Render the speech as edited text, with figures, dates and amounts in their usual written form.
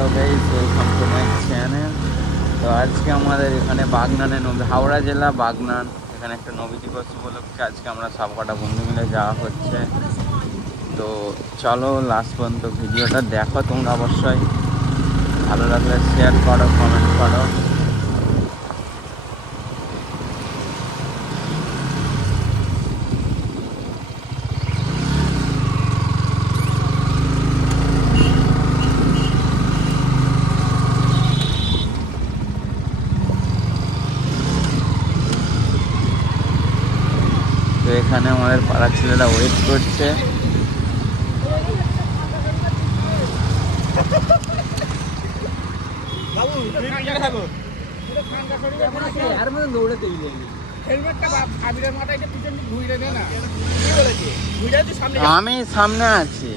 Hello guys, welcome to my channel. তো আজকে আমাদের এখানে বাগনানে হাওড়া জেলা বাগনান এখানে একটা নবী দিবস উপলক্ষে আজকে আমরা সবকটা বন্ধু মিলে যাওয়া হচ্ছে। তো চলো লাস্ট পর্যন্ত ভিডিওটা দেখো তোমরা, অবশ্যই ভালো লাগলে শেয়ার করো, কমেন্ট করো। তো এখানে আমাদের পাড়ার ছেলেরা ওয়েট করছে। আমি সামনে আছি।